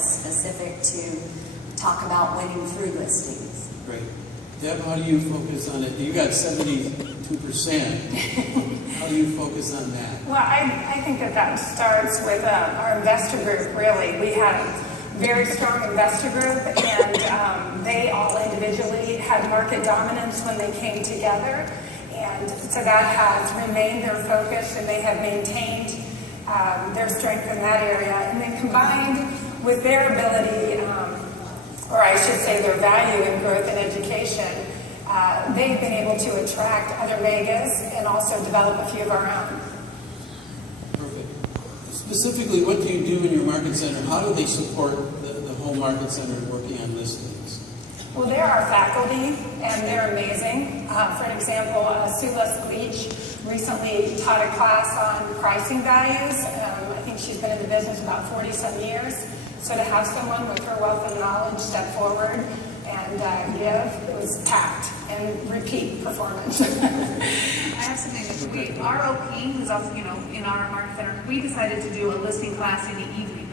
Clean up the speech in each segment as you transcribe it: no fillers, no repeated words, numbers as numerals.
as specific to talk about winning through listings. Great. Deb, how do you focus on it? You got 72%. How do you focus on that? Well, I think that starts with our investor group, really. We have a very strong investor group, and they all individually had market dominance when they came together. And so that has remained their focus, and they have maintained their strength in that area. And then combined with their ability, or I should say their value in growth and education, they've been able to attract other megas and also develop a few of our own. Perfect. Specifically, what do you do in your market center? How do they support the whole market center working on listings? Well, they're our faculty, and they're amazing. For an example, Sula Leach recently taught a class on pricing values. I think she's been in the business about 40-some years. So to have someone with her wealth of knowledge step forward and give, it was packed and repeat performance. I have something that our OP, who's also, in our market center, we decided to do a listing class in the evening.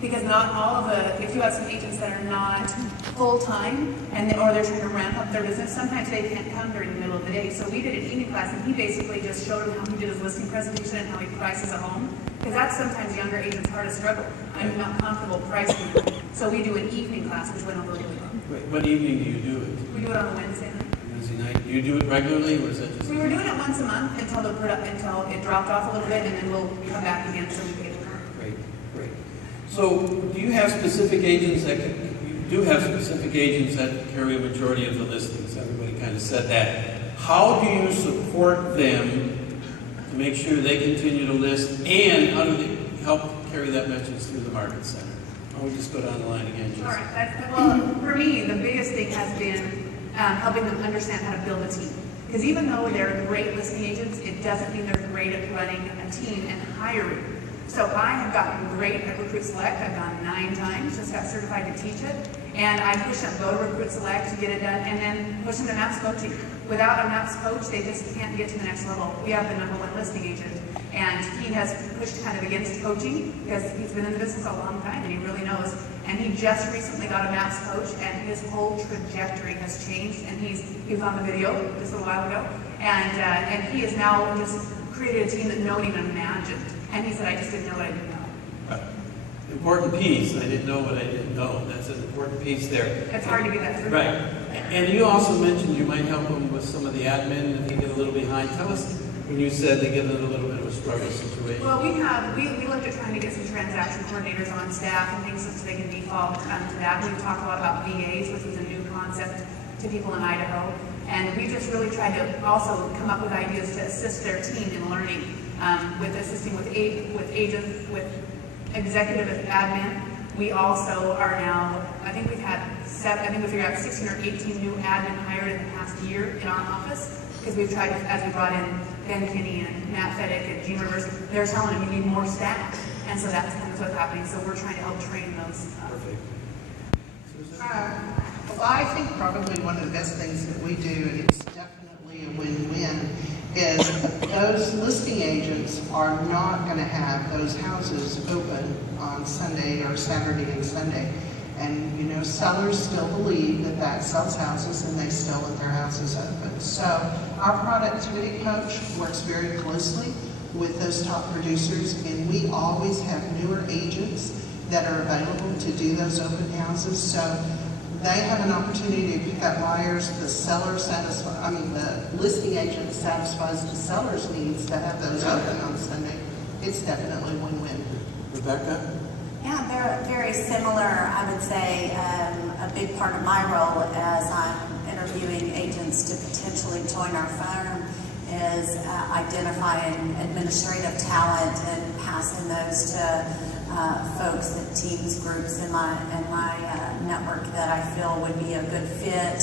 Because not all of if you have some agents that are not full-time, or they're trying to ramp up their business, sometimes they can't come during the middle of the day. So we did an evening class, and he basically just showed them how he did his listing presentation and how he prices a home. Because that's sometimes younger agents' hardest struggle. I'm not comfortable pricing them. So we do an evening class, which went over really well. Wait, what evening do you do it? We do it on a Wednesday night. Wednesday night. Do you do it regularly, or is that just... We were doing it once a month until it dropped off a little bit, and then we'll come back again so we can get it. Great, great. So, do you have specific agents that carry a majority of the listings? Everybody kind of said that. How do you support them to make sure they continue to list, and how do they help carry that message through the market center? I'll just go down the line again. All right. Well, for me, the biggest thing has been helping them understand how to build a team. Because even though they're great listing agents, it doesn't mean they're great at running a team and hiring. So I have gotten great at Recruit Select. I've gone 9 times, just got certified to teach it. And I push them, go to Recruit Select to get it done, and then push them to MAPS coaching. Without a MAPS coach, they just can't get to the next level. We have the #1 listing agent, and he has pushed kind of against coaching because he's been in the business a long time and he really knows. And he just recently got a MAPS coach, and his whole trajectory has changed. And he was on the video just a little while ago, and he has now just created a team that no one even imagined. And he said, I just didn't know what I didn't know. Important piece. I didn't know what I didn't know. That's an important piece there. It's hard to get that through. Right. And you also mentioned you might help them with some of the admin if they get a little behind. Tell us when you said they get in a little bit of a struggle situation. Well, we looked at trying to get some transaction coordinators on staff and things so they can default to that. We've talked a lot about VAs, which is a new concept to people in Idaho. And we just really tried to also come up with ideas to assist their team in learning, with assisting with agents, with executive admin. We also are now, I think we figured out 16 or 18 new admin hired in the past year in our office, because we've tried, as we brought in Ben Kinney and Matt Fedek and Gene Rivers, they're telling them you need more staff. And so that's kind of what's happening. So we're trying to help train those. Perfect. Well, I think probably one of the best things that we do, and it's definitely a win-win, is those listing agents are not going to have those houses open on Sunday or Saturday and Sunday. And, sellers still believe that sells houses, and they still let their houses open. So our productivity coach works very closely with those top producers, and we always have newer agents that are available to do those open houses. So they have an opportunity to pick up buyers. The listing agent satisfies the seller's needs to have those open on Sunday. It's definitely win-win. Rebecca? Yeah, they're very similar. I would say a big part of my role as I'm interviewing agents to potentially join our firm is identifying administrative talent and passing those to folks at teams, groups in my network that I feel would be a good fit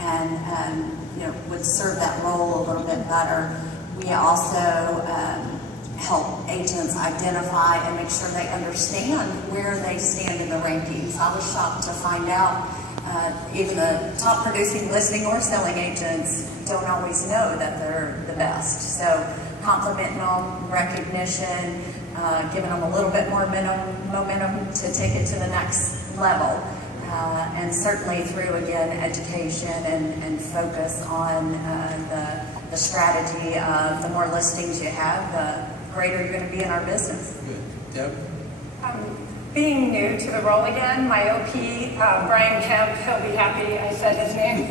and would serve that role a little bit better. We also help agents identify and make sure they understand where they stand in the rankings. I was shocked to find out even the top producing listing or selling agents don't always know that they're the best. So complimenting them, recognition, giving them a little bit more momentum to take it to the next level. And certainly through, again, education and focus on the strategy of the more listings you have, the greater you're going to be in our business. Good. Deb? Being new to the role again, my OP, Brian Kemp, he'll be happy I said his name.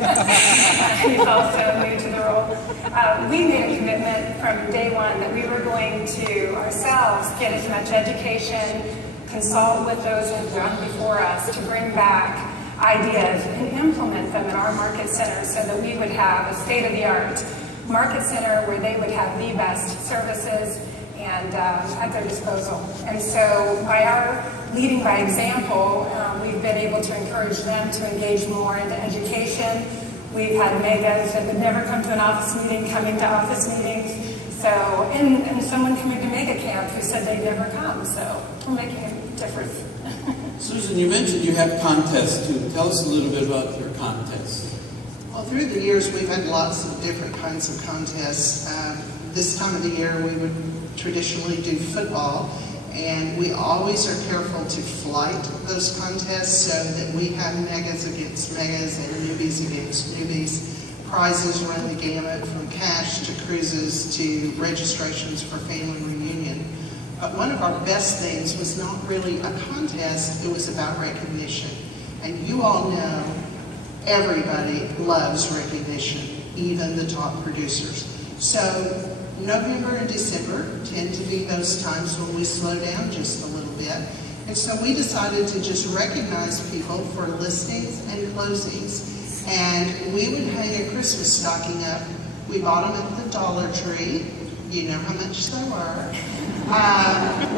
He's also new to the role. We made a commitment from day one that we were going to ourselves get as much education, consult with those who've gone before us to bring back ideas and implement them in our market center so that we would have a state-of-the-art market center where they would have the best services and at their disposal. And so by our leading by example, we've been able to encourage them to engage more into education. We've had megas that would never come to an office meeting coming to office meetings. So, and someone coming to Mega Camp who said they'd never come. So we're making a difference. Susan, you mentioned you have contests too. Tell us a little bit about your contests. Well, through the years, we've had lots of different kinds of contests. This time of the year, we would traditionally do football, and we always are careful to flight those contests so that we have megas against megas and newbies against newbies. Prizes run the gamut from cash to cruises to registrations for family reunion. But one of our best things was not really a contest, it was about recognition. And you all know everybody loves recognition, even the top producers. So November and December tend to be those times when we slow down just a little bit. And so we decided to just recognize people for listings and closings. And we would hang a Christmas stocking up. We bought them at the Dollar Tree. You know how much they were.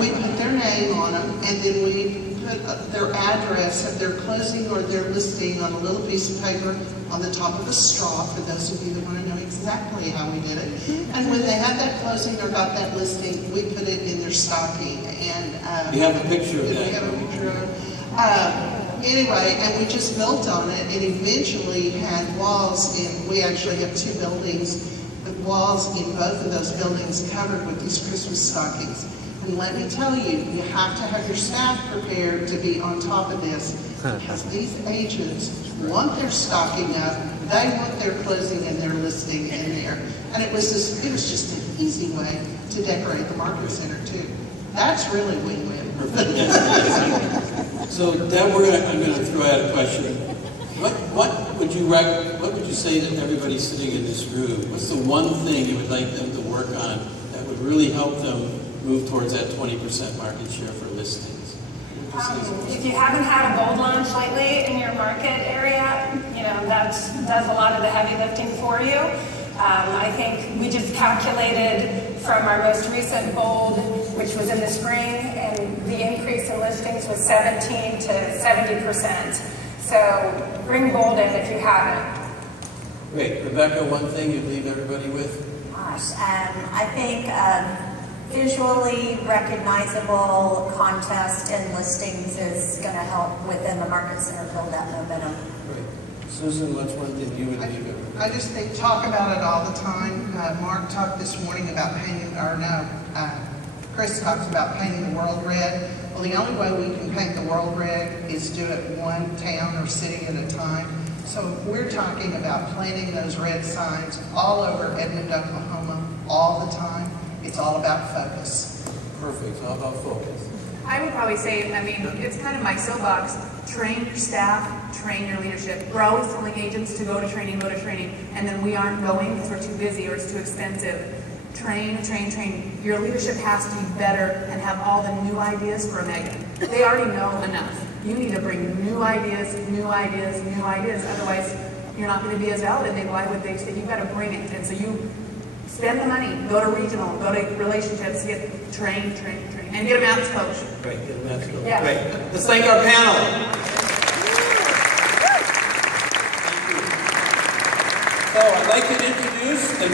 We put their name on them, and then we put their address of their closing or their listing on a little piece of paper on the top of a straw, for those of you that want to know exactly how we did it. And when they had that closing or got that listing, we put it in their stocking. And You have a picture of that. we have a picture of it. Anyway, and we just built on it, and eventually had walls in, we actually have two buildings, with walls in both of those buildings covered with these Christmas stockings. And let me tell you, you have to have your staff prepared to be on top of this, because these agents want their stocking up, they want their closing and their listing in there. And it was just an easy way to decorate the market center too. That's really win-win. So Deb, I'm going to throw out a question. What would you say to everybody sitting in this room? What's the one thing you would like them to work on that would really help them move towards that 20% market share for listings? If you haven't had a gold launch lately in your market area, you know, that does a lot of the heavy lifting for you. I think we just calculated from our most recent bold, which was in the spring, and the increase in listings was 17 to 70%. So bring bold in if you haven't. Great. Rebecca, one thing you'd leave everybody with? Gosh, I think visually recognizable contest and listings is going to help within the market center build that momentum. Great. Susan, what's one thing you would leave everybody? I just think talk about it all the time. Mark talked this morning about Chris talks about painting the world red. Well, the only way we can paint the world red is do it one town or city at a time. So we're talking about planting those red signs all over Edmond, Oklahoma, all the time. It's all about focus. Perfect. All about focus. I would probably say, I mean, it's kind of my soapbox. Train your staff, train your leadership. We're always telling agents to go to training, and then we aren't going because we're too busy or it's too expensive. Train, train, train. Your leadership has to be better and have all the new ideas for a mega. They already know enough. You need to bring new ideas, new ideas, new ideas. Otherwise, you're not going to be as valid. And why would they say, you've got to bring it? And so you spend the money, go to regional, go to relationships, train, and get a maths coach. Great, get a maths coach. Yeah. Great. Let's thank our panel. So I'd like to introduce and